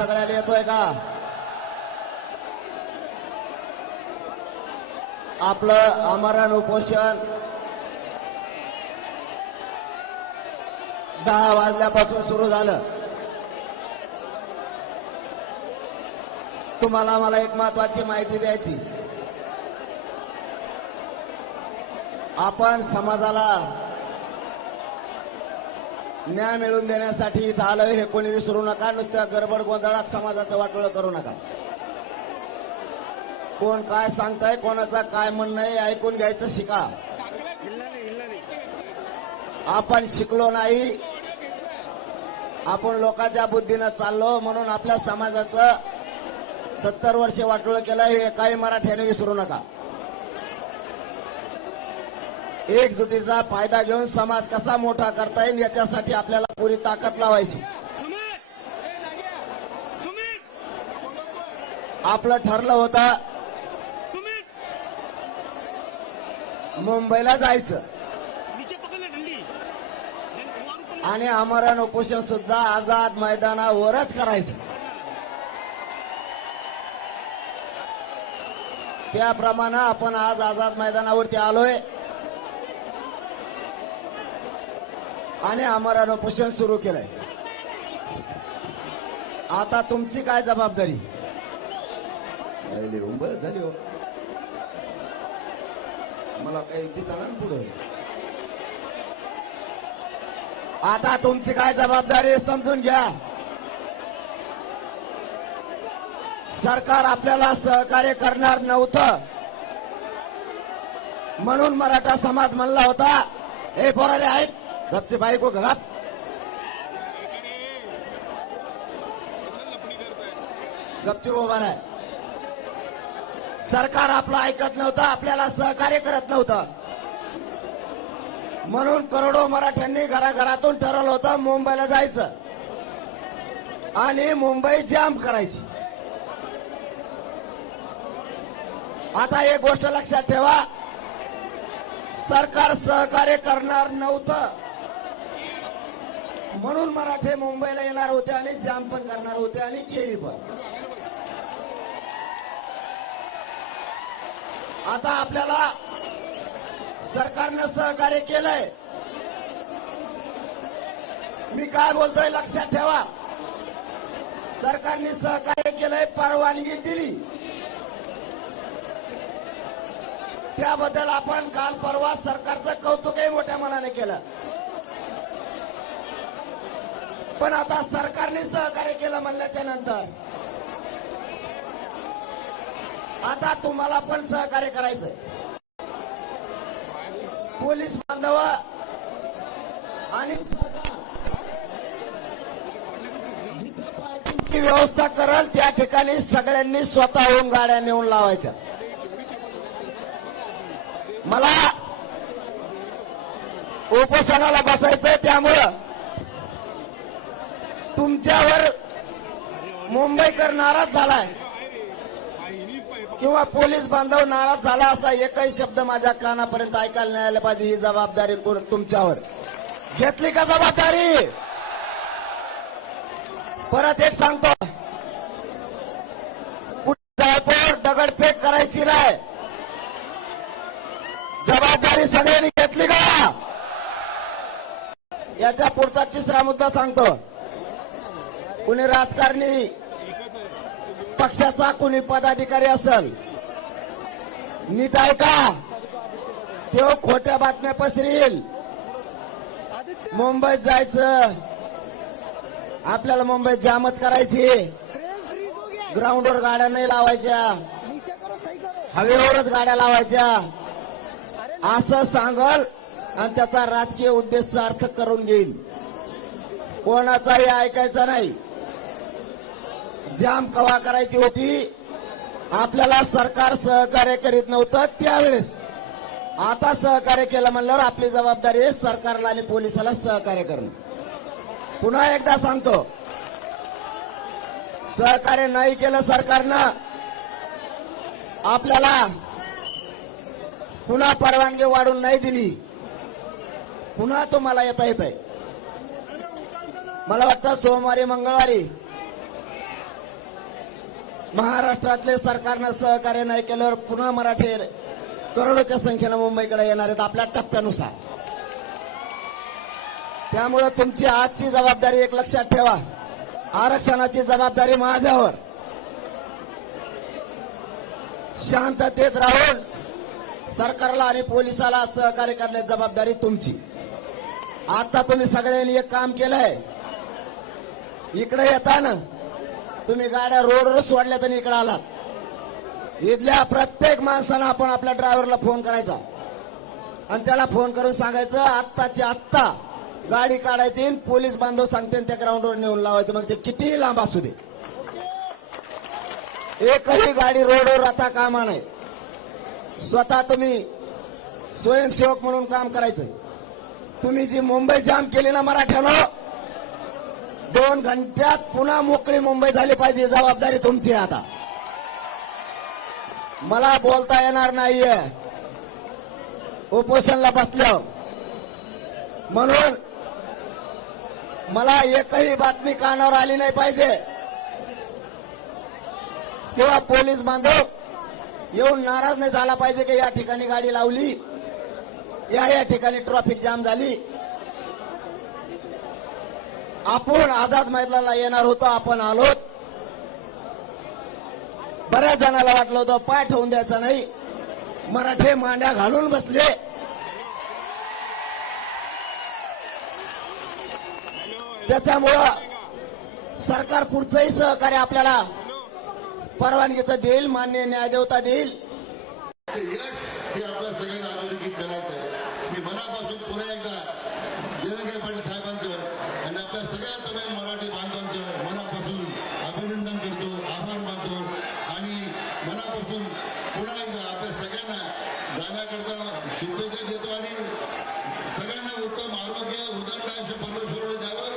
सगळ्याला येतोय का? आपलं आमरण उपोषण 10 वाजल्यापासून सुरू झालं. तुम्हाला मला एक महत्वाची माहिती द्यायची. आपण समाजाला न्याय मिळवून देण्यासाठी इथं आलोय हे कोणी विसरू नका. नुसत्या गडबड गोंधळात समाजाचं वाटोळं करू नका. कोण काय सांगताय, कोणाचं काय म्हणणं आहे ऐकून घ्यायचं शिका. आपण शिकलो नाही, आपण लोकांच्या बुद्धीनं चाललो म्हणून आपल्या समाजाचं 70 वर्षे वाटोळं केलं हे काही मराठ्याने विसरू नका. एकजुटीचा फायदा घेऊन समाज कसा मोठा करता येईल याच्यासाठी आपल्याला पुरी ताकद लावायची. आपलं ठरलं होतं मुंबईला जायचं आणि आमरण उपोषण सुद्धा आझाद मैदानावरच करायचं. त्याप्रमाणे आपण आज आझाद मैदानावरती आलोय आणि आमरण उपोषण सुरू केलंय. आता तुमची काय जबाबदारी? उंबर झाली हो, मला काही दिसणार पुढे. आता तुमची काय जबाबदारी समजून घ्या. सरकार आपल्याला सहकार्य करणार नव्हतं म्हणून मराठा समाज म्हणला होता हे पोराले आहेत गपचे बायको घरात. गपचूप उभा आहे. सरकार आपलं ऐकत नव्हतं, आपल्याला सहकार्य करत नव्हतं म्हणून करोडो मराठ्यांनी घराघरातून ठरवलं होतं मुंबईला जायचं आणि मुंबई जाम करायची. आता एक गोष्ट लक्षात ठेवा, सरकार सहकार्य करणार नव्हतं म्हणून मराठे मुंबईला येणार होते आणि जाम पण करणार होते आणि केली पण. आता आपल्याला सरकारनं सहकार्य केलंय. मी काय बोलतोय लक्षात ठेवा. सरकारने सहकार्य केलंय, परवानगी दिली, त्याबद्दल आपण काल परवा सरकारचं कौतुकही मोठ्या मनाने केलं. पण आता सरकारने सहकार्य केलं म्हणल्याच्या नंतर आता तुम्हाला पण सहकार्य करायचंय. पोलीस बांधव आणि व्यवस्था करल त्या ठिकाणी सगळ्यांनी स्वतःहून गाड्या नेऊन लावायच्या. मला उपोषणाला बसायचंय, त्यामुळं तुमच्यावर मुंबईकर नाराज झालाय किंवा पोलीस बांधव नाराज झाला असा एकही शब्द माझ्या कानापर्यंत ऐकायला नाही आला पाहिजे. ही जबाबदारी तुमच्यावर घेतली का जबाबदारी? परत एक सांगतो, कुठे दगडफेक करायची नाही. जबाबदारी सगळ्यांनी घेतली का? याचा पुढचा तिसरा मुद्दा सांगतो. कुणी राजकारणी पक्षाचा कुणी पदाधिकारी असेल, नीट ऐका, तो खोट्या बातम्या पसरील. मुंबईत जायचं, आपल्याला मुंबईत जामच करायची, ग्राउंडवर गाड्या नाही लावायच्या, हवेवरच गाड्या लावायच्या असं सांगल आणि त्याचा राजकीय उद्देश सार्थक करून घेईल. कोणाचाही ऐकायचा नाही. जाम कवा करायची होती, आपल्याला सरकार सहकार्य करीत नव्हतं त्यावेळेस. आता सहकार्य केलं म्हणल्यावर आपली जबाबदारी आहे सरकारला आणि पोलिसाला सहकार्य करणं. पुन्हा एकदा सांगतो, सहकार्य नाही केलं सरकारनं, आपल्याला पुन्हा परवानगी वाढून नाही दिली, पुन्हा तुम्हाला येता येत आहे. मला वाटतं सोमवारी मंगळवारी महाराष्ट्रातले सरकारनं सहकार्य नाही केल्यावर पुन्हा मराठी करोडोच्या संख्येनं मुंबईकडे येणार आहेत आपल्या टप्प्यानुसार. त्यामुळे तुमची आजची जबाबदारी एक लक्षात ठेवा, आरक्षणाची जबाबदारी माझ्यावर. शांततेत राहून सरकारला आणि पोलिसाला सहकार्य करण्याची जबाबदारी तुमची. आता तुम्ही सगळ्यांनी एक काम केलंय, इकडे येताना तुम्ही गाड्या रोडवर सोडल्या तर इकडे आलात. इथल्या प्रत्येक माणसानं आपण आपल्या ड्रायव्हरला फोन करायचा आणि त्याला फोन करून सांगायचं आत्ताच्या आत्ता गाडी काढायची, पोलीस बांधव सांगते त्या ग्राउंडवर नेऊन लावायचं, मग ते कितीही लांब असू दे. एकही गाडी रोडवर आता कामा नाही. स्वतः तुम्ही स्वयंसेवक म्हणून काम करायचं. तुम्ही जी मुंबई जाम केली ना मराठ्यानं, 2 घंट्यात पुन्हा मोकळी मुंबई झाली पाहिजे, जबाबदारी तुमची आहे. आता मला बोलता येणार नाहीये उपोषणला बसल्यावर, म्हणून मला एकही बातमी कानावर आली नाही पाहिजे किंवा पोलीस बांधव येऊन नाराज नाही झाला पाहिजे की या ठिकाणी गाडी लावली, या ठिकाणी ट्रॅफिक जाम झाली. आपण आझाद मैदानाला येणार होतो, आपण आलो. बऱ्याच जणांना वाटलं होतं पाय ठेवून द्यायचा नाही, मराठे मांड्या घालून बसले. त्याच्यामुळं सरकार पुढचंही सहकार्य आपल्याला परवानगीचं देईल, मान्य न्यायदेवता देईल. हे आपल्या सगळ्यांना अधोरेखित करायचं आहे. मी मनापासून पुन्हा एकदा जयंत पाटील साहेबांचं आणि आपल्या सगळ्या सगळ्या मराठी बांधवांचं मनापासून अभिनंदन करतो, आभार मानतो आणि मनापासून पुन्हा एकदा आपल्या सगळ्यांना जाण्याकरता शुभेच्छा देतो आणि सगळ्यांना उत्तम आरोग्य उदंड आयुष्य परमेश्वराने द्यावं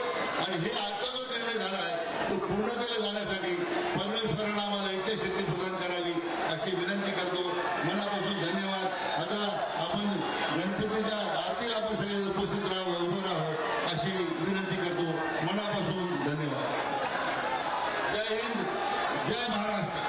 आणि हे आजचा जो निर्णय झाला आहे तो पूर्णतेला जाण्यासाठी परमेश्वराने आम्हाला इच्छाशक्ती प्रदान करावी अशी विनंती करतो. मनापासून धन्यवाद. आता आपण गणपतीच्या आरतीला आपण सगळे उपस्थित राहावं, उभं राहावं अशी विनंती करतो. मनापासून धन्यवाद. जय हिंद, जय महाराष्ट्र.